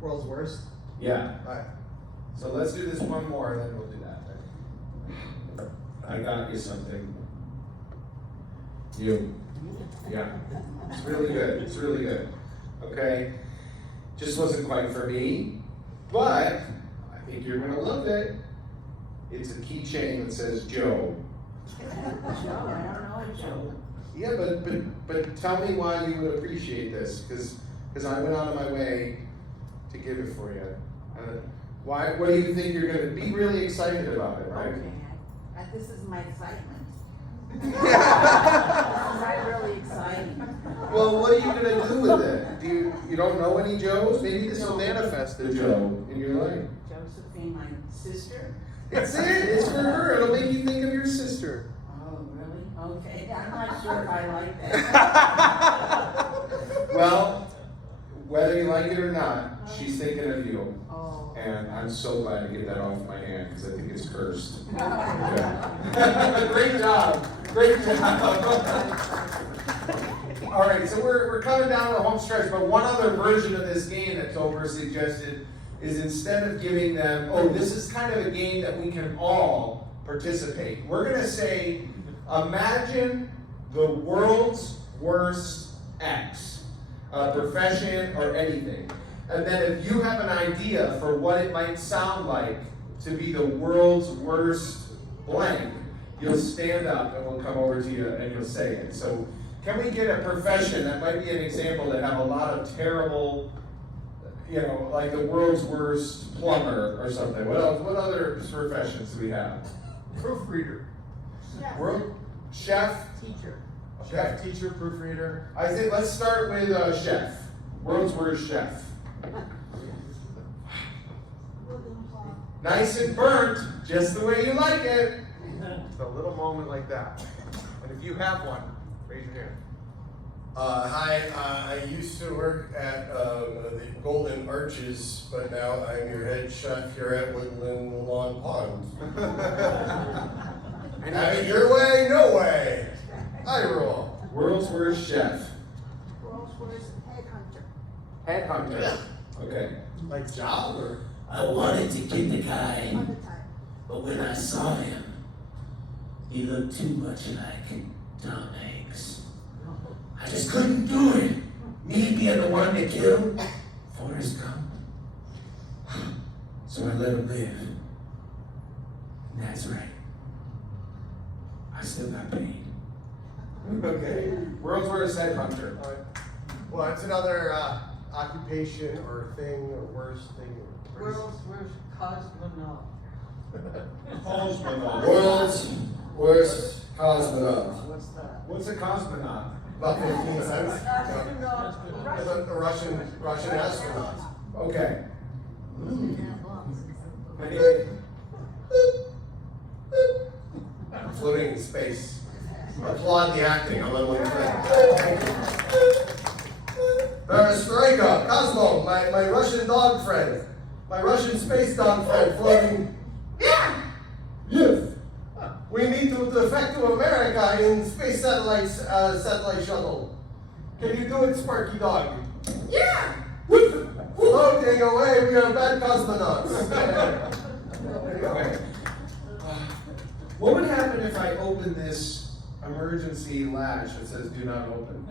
world's worst? Yeah. All right. So let's do this one more and then we'll do that. I got you something. You. Yeah. It's really good. It's really good. Okay. Just wasn't quite for me, but I think you're gonna love it. It's a keychain that says Joe. Joe, I don't know Joe. Yeah, but tell me why you would appreciate this, because I went out of my way to give it for you. Why? What do you think you're gonna be really excited about it, right? Okay, this is my excitement. Yeah. It's really exciting. Well, what are you gonna do with it? You don't know any Joes? Maybe this will manifest a Joe in your life. Josephine, my sister. It's it. It's for her. It'll make you think of your sister. Oh, really? Okay, I'm not sure if I like that. Well, whether you like it or not, she's thinking of you. Oh. And I'm so glad to get that off my hand because I think it's cursed. Yeah. Great job. Great job. All right, so we're coming down to the home stretch, but one other version of this game that Topher suggested is instead of giving them, this is kind of a game that we can all participate. We're going to say, Imagine the world's worst ex, profession or anything. And then if you have an idea for what it might sound like to be the world's worst blank, you'll stand up and we'll come over to you and you'll say it. So can we get a profession that might be an example that have a lot of terrible, you know, like the world's worst plumber or something? What else? What other professions do we have? Proofreader. Chef. Chef, teacher, proofreader. I think let's start with chef. World's worst chef. Nice and burnt, just the way you like it. It's a little moment like that. And if you have one, raise your hand. Hi, I used to work at the Golden Arches, but now I'm your head chef here at Woodland Lawn Pond. Have it your way, no way. I rule. World's worst chef. World's worst headhunter. Headhunter. Okay. Like job or? I wanted to get the guy, Other type. but when I saw him, he looked too much like Tom Hanks. I just couldn't do it. Me being the one that killed Forrest Gump. So I let him live. And that's right. I still got paid. Okay. World's worst headhunter. All right. Well, it's another occupation or thing or worst thing. World's worst cosmonaut. Cosmonaut. World's worst cosmonaut. What's that? What's a cosmonaut? About 15 cents. A Russian astronaut. Okay. Floating in space. Applaud the acting. I'm on my friend. Perestroika, Cosmo, my Russian dog friend. My Russian space dog friend floating. Yeah! Yes! We need to defect to America in space satellite shuttle. Can you do it, Sparky Dog? Yeah! Floating away, we are bad cosmonauts. Okay. What would happen if I open this emergency latch that says do not open?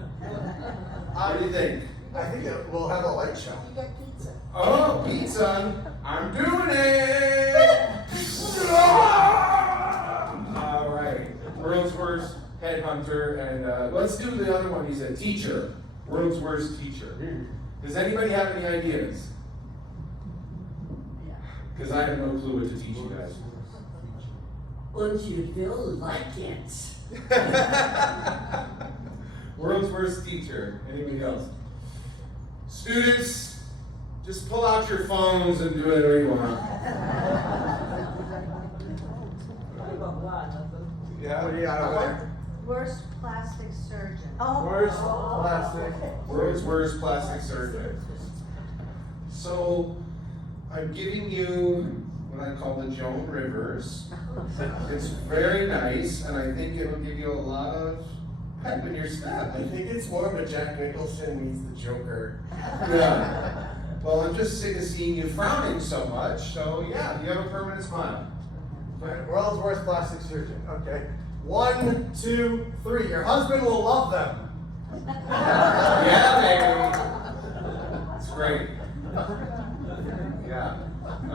What do you think? I think we'll have a light show. You get pizza. Oh, pizza. I'm doing it. All right. World's worst headhunter. And let's do the other one. He's a teacher. World's worst teacher. Does anybody have any ideas? Because I have no clue what to teach you guys. Und you will like it. World's worst teacher. Anybody else? Students, just pull out your phones and do whatever you want. Yeah, what do you got over there? Worst plastic surgeon. Worst plastic. World's worst plastic surgeon. So, I'm giving you what I call the Joan Rivers. It's very nice, and I think it'll give you a lot of pep in your step. I think it's more of a Jack Nicholson meets the Joker. Yeah. Well, I'm just sick of seeing you frowning so much, so yeah, you have a permanent smile. Right, world's worst plastic surgeon. Okay. 1, 2, 3. Your husband will love them. Yeah, baby. It's great. Yeah.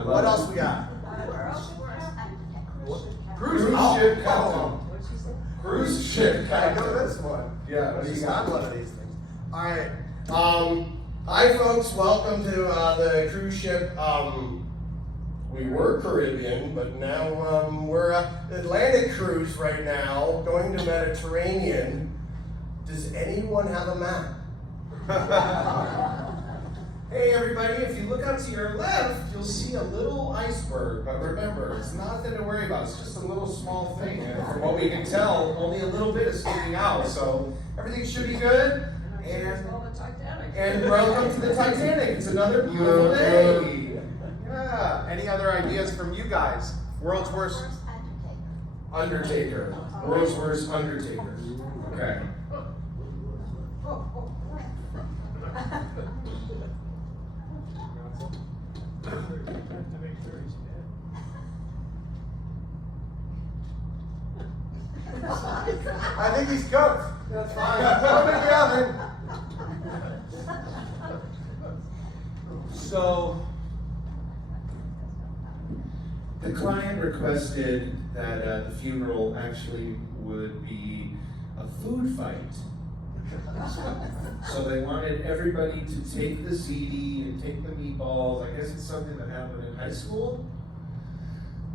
What else we got? Cruise Oh, ship oh. captain. Cruise ship I know captain. this one. Yeah, what do you She's got? got one of these things. All right. Hi, folks. Welcome to the cruise ship. We were Caribbean, but now we're Atlantic cruise right now, going to Mediterranean. Does anyone have a map? Hey everybody, if you look out to your left, you'll see a little iceberg. But remember, it's nothing to worry about. It's just a little small thing. And from what we can tell, only a little bit is sticking out. So everything should be good. And welcome to the Titanic. It's another beautiful day. Yeah. Any other ideas from you guys? World's worst Undertaker. World's worst undertaker. Okay. I think he's cooked. That's fine. Put him in the oven. So, The client requested that the funeral actually would be a food fight. So they wanted everybody to take the ziti and take the meatballs. I guess it's something that happened in high school.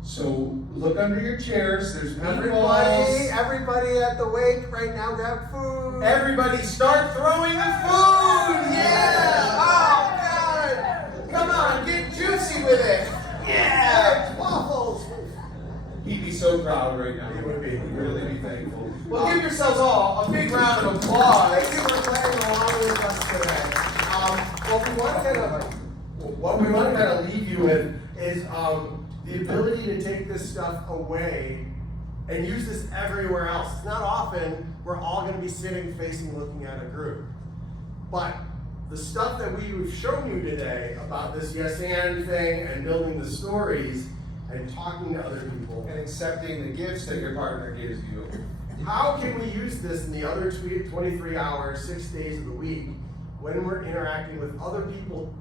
So look under your chairs, there's meatballs. Everybody at the wake right now, grab food. Everybody start throwing the food! Yeah! Oh, God! Come on, get juicy with it! Yeah! Waffles. He'd be so proud right now. He would be. He'd really be thankful. Well, give yourselves all a big round of applause. Thank you for playing along with us today. What we want to kind of leave you with is the ability to take this stuff away and use this everywhere else. It's not often we're all going to be sitting, facing, looking at a group. But the stuff that we've shown you today about this yes and thing and building the stories and talking to other people And accepting the gifts that your partner gives you. how can we use this in the other 23 hours, 6 days of the week when we're interacting with other people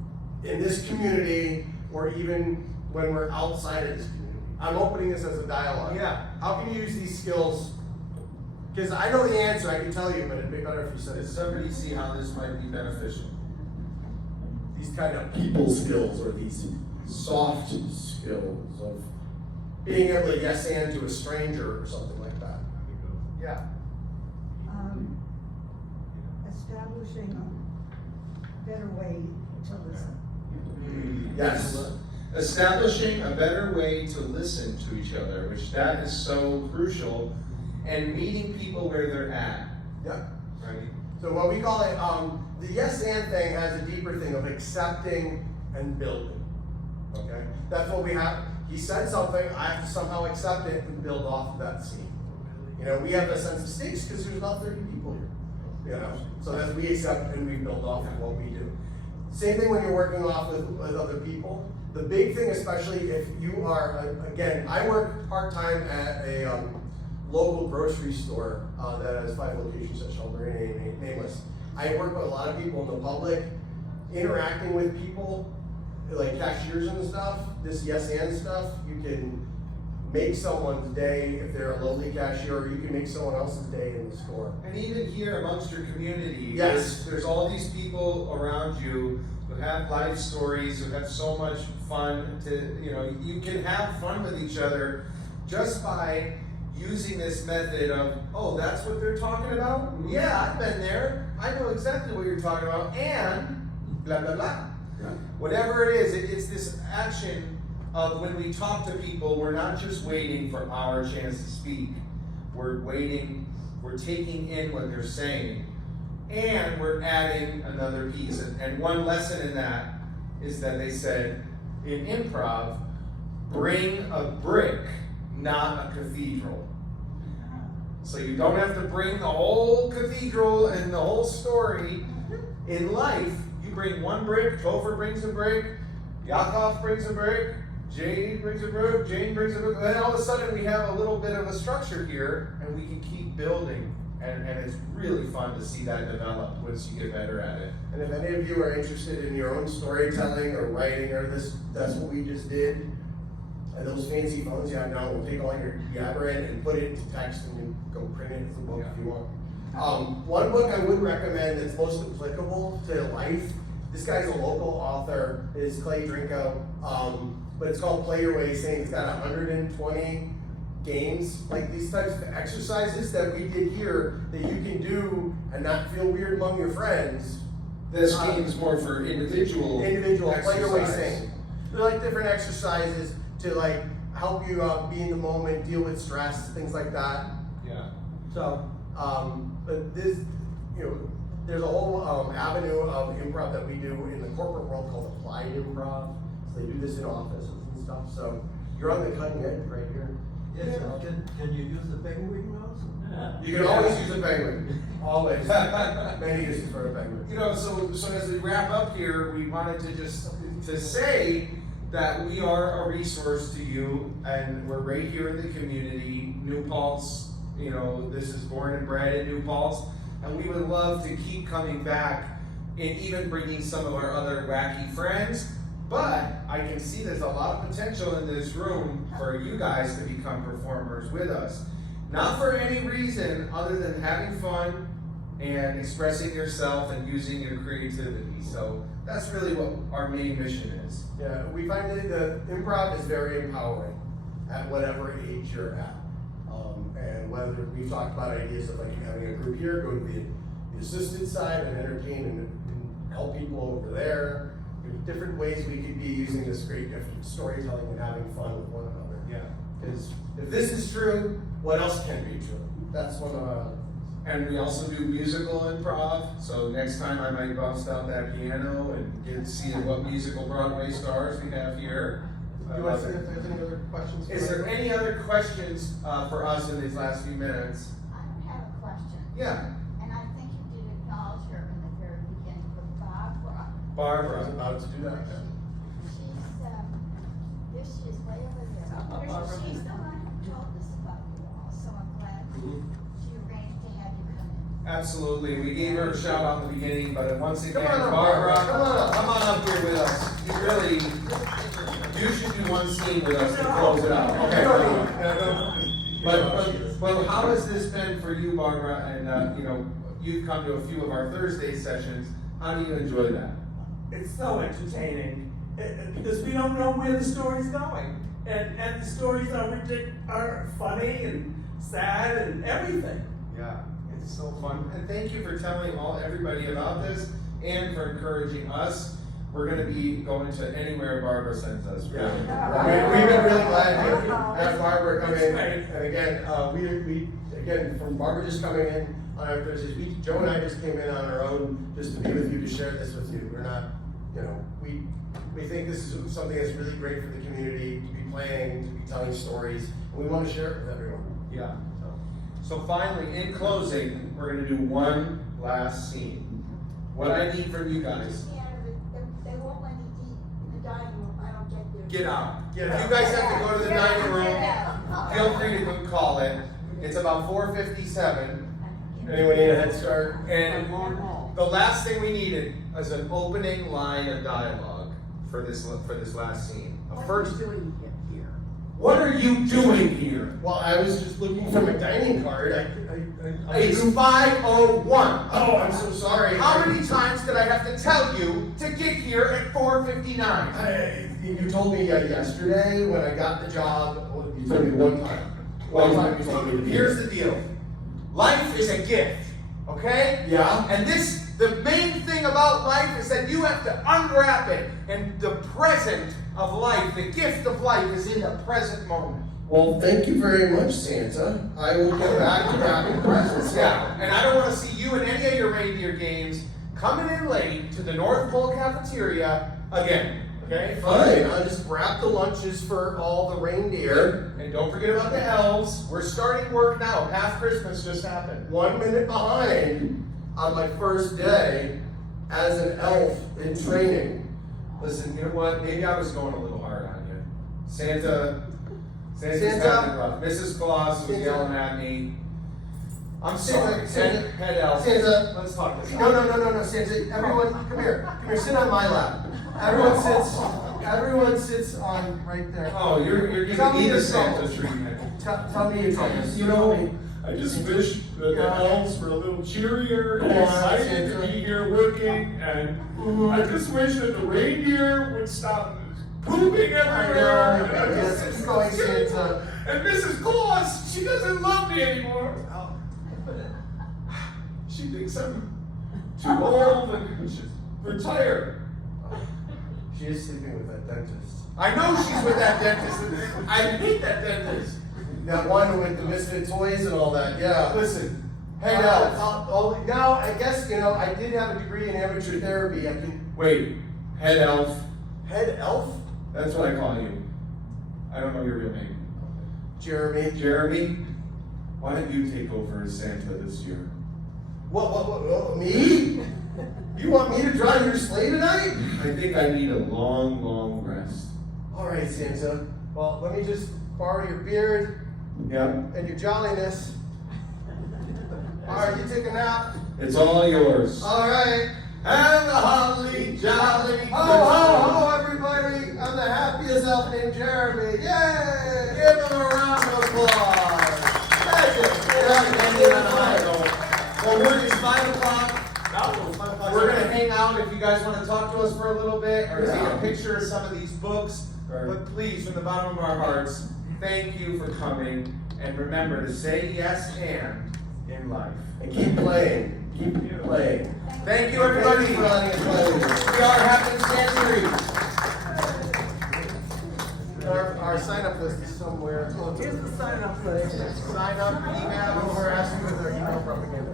in this community or even when we're outside of this community? I'm opening this as a dialogue. Yeah. How can you use these skills? Because I know the answer, I can tell you, but it'd be better if you said it. Does somebody see how this might be beneficial? These kind of people skills or these soft skills of being able to yes and to a stranger or something like that. Yeah. Establishing a better way to listen. Yes. Establishing a better way to listen to each other, which that is so crucial, and meeting people where they're at. Yeah. Right? So what we call it, the yes and thing has a deeper thing of accepting and building. Okay? That's what we have. He said something, I have to somehow accept it and build off of that scene. You know, we have a sense of stakes because there's about 30 people here. You know? So that we accept and we build off of what we do. Same thing when you're working off with other people. The big thing, especially if you are, again, I work part-time at a local grocery store that has 5 locations that shall remain nameless. I work with a lot of people in the public, interacting with people, like cashiers and stuff, this yes and stuff, you can make someone's day if they're a lowly cashier, or you can make someone else's day in the store. And even here amongst your community, Yes. there's all these people around you who have life stories, who have so much fun you can have fun with each other just by using this method of, oh, that's what they're talking about? Yeah, I've been there. I know exactly what you're talking about, and blah, blah, blah. Yeah. Whatever it is, it's this action of when we talk to people, we're not just waiting for our chance to speak. We're taking in what they're saying, and we're adding another piece. And one lesson in that is that they said, in improv, bring a brick, not a cathedral. So you don't have to bring the whole cathedral and the whole story. In life, you bring one brick, Topher brings a brick, Yakov brings a brick, Jane brings a brick, Jane brings a brick, and then all of a sudden we have a little bit of a structure here, and we can keep building. And it's really fun to see that develop once you get better at it. And if any of you are interested in your own storytelling or writing or that's what we just did. And those fancy phones you have now will take all your yabber in and put it into text and you go print it as a book if you want. One book I would recommend that's most applicable to life. This guy's a local author. It is Clay Drinko. But it's called Play Your Way Sane. It's got 120 games, like these types of exercises that we did here that you can do and not feel weird among your friends. This game is more for individual Play Your Way exercise. Sane. They're like different exercises to like help you be in the moment, deal with stress, things like that. Yeah. So, but this, there's a whole avenue of improv that we do in the corporate world called applied improv. So they do this in offices and stuff. So you're on the cutting edge right here. Yes, can you use the penguin mouse? You can always use a penguin. Always. Many uses for a penguin. So as we wrap up here, we wanted to just to say that we are a resource to you, and we're right here in the community. New Paltz You know, this is born and bred in New Paltz, and we would love to keep coming back and even bringing some of our other wacky friends. But I can see there's a lot of potential in this room for you guys to become performers with us. Not for any reason other than having fun and expressing yourself and using your creativity. So that's really what our main mission is. Yeah, we find that the improv is very empowering at whatever age you're at. And whether we've talked about ideas of like having a group here, go to the assisted side and entertain and help people over there. There's different ways we could be using this great gift of storytelling and having fun with one another. Yeah. Because if this is true, what else can be true? That's one of our. And we also do musical improv, so next time I might bust out that piano and get to see what musical Broadway stars we have here. Do I see if there's any other questions? Is there any other questions for us in these last few minutes? I have a question. Yeah. And I think you did acknowledge her in the very beginning, but Barbara. Barbara. I was about to do that. She's way over there. She's the one who told us about you all, so I'm glad she arranged to have you come in. Absolutely. We gave her a shout out in the beginning, but once again, Come on up, Barbara, Barbara. come on up here with us. You should do one scene with us to close it out. Okay. But how has this been for you, Barbara? And you know, you've come to a few of our Thursday sessions. How do you enjoy that? It's so entertaining because we don't know where the story's going, and the stories are funny and sad and everything. Yeah, it's so fun. And thank you for telling everybody about this and for encouraging us. We're going to be going to anywhere Barbara sends us. Really. Yeah. We've been really glad to have Barbara come in. And again, we again, from Barbara just coming in on our Thursdays, Joe and I just came in on our own just to be with you, to share this with you. We're not, you know, we think this is something that's really great for the community, to be playing, to be telling stories, and we want to share it with everyone. Yeah. So finally, in closing, we're going to do one last scene. What I need from you guys. They won't let me eat in the dining room. I don't get there. Get out. If you guys have to go to the dining room, feel free to call it. It's about 4:57. Anyone need a head start? And the last thing we needed is an opening line of dialogue for this last scene. What are you doing here? Well, I was just looking for my dining card. It's 5:01. Oh, I'm so sorry. How many times did I have to tell you to get here at 4:59? You told me yesterday when I got the job. You told me one time. One time you told me to be Here's here. the deal. Life is a gift, okay? Yeah. And the main thing about life is that you have to unwrap it. And the present of life, the gift of life is in the present moment. Well, thank you very much, Santa. I will get back to wrapping presents. Yeah, and I don't want to see you in any of your reindeer games coming in late to the North Pole cafeteria again. Okay? Fine, I'll just wrap the lunches for all the reindeer. And don't forget about the elves. We're starting work now. Half Christmas just happened. 1 minute behind on my first day as an elf in training. Listen, you know what? Maybe I was going a little hard on you. Santa's Santa? having it rough. Mrs. Claus was Santa? yelling at me. I'm Santa, sorry. Santa, Head elf. Santa. Let's talk this out. No, Santa. Everyone, come here. Come here, sit on my lap. Everyone sits on right there. Oh, you're Tell giving me the your Santa goals. treatment. Tell me your goals. You know, I just wish that the elves were a little cheerier and excited to be here working, and I just wish that the reindeer would stop pooping everywhere. Yes, keep going, Santa. And Mrs. Claus, she doesn't love me anymore. She thinks I'm too old and she's retired. She is sleeping with that dentist. I know she's with that dentist. I hate that dentist. That one with the misfit toys and all that, yeah. Listen, head elf. Now, I guess, I did have a degree in amateur therapy. I can. Wait, head elf. Head elf? That's what I call you. I don't know your real name. Jeremy. Jeremy, why don't you take over as Santa this year? What, me? You want me to drive your sleigh tonight? I think I need a long, long rest. All right, Santa. Well, let me just borrow your beard Yeah. and your jolliness. Alright, you take a nap. It's all yours. Alright. And the holly jolly. Ho, ho, ho, everybody. I'm the happiest elf named Jeremy. Yay! Give him a round of applause. Well, it's 5 o'clock. We're gonna hang out if you guys want to talk to us for a little bit or take a picture of some of these books. But please, from the bottom of our hearts, thank you for coming. And remember to say yes and in life. And keep playing. Keep playing. Thank you, everybody. Thank you for letting us play. We are Happenstancery. Our sign-up list is somewhere. Here's the sign-up list. Sign up, email over, ask you for their email propaganda.